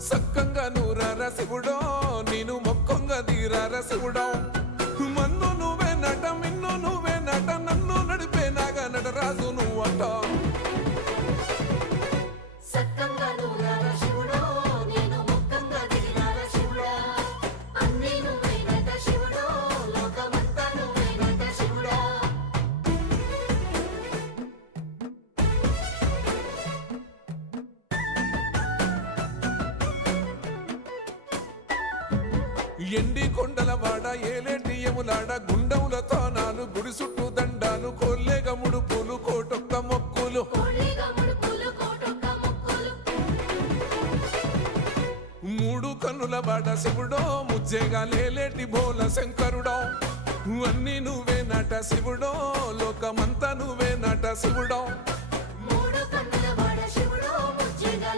సక్కంగా నూరార శివుడో నేను మొక్కంగా తీరార శివుడో మన్ను నువ్వే నట మిన్ను నువ్వే నట నన్ను నడిపే నాగా నటరాజు నువ్వట ఎండి కొండల వాడ ఏలేటి యములాడ గుండములతో నాలు గుడి చుట్టూ దండాలు కోల్లేగ ముడుపులు కోటొక్క మొక్కులు మూడు కన్నుల వాడ శివుడో ముజ్జేగా లేలేటి బోల శంకరుడో అన్ని నువ్వే నట శివుడో లోకమంతా నువ్వే నట శివుడో మూడు కన్నుల వాడ శివుడో ముజ్జేగా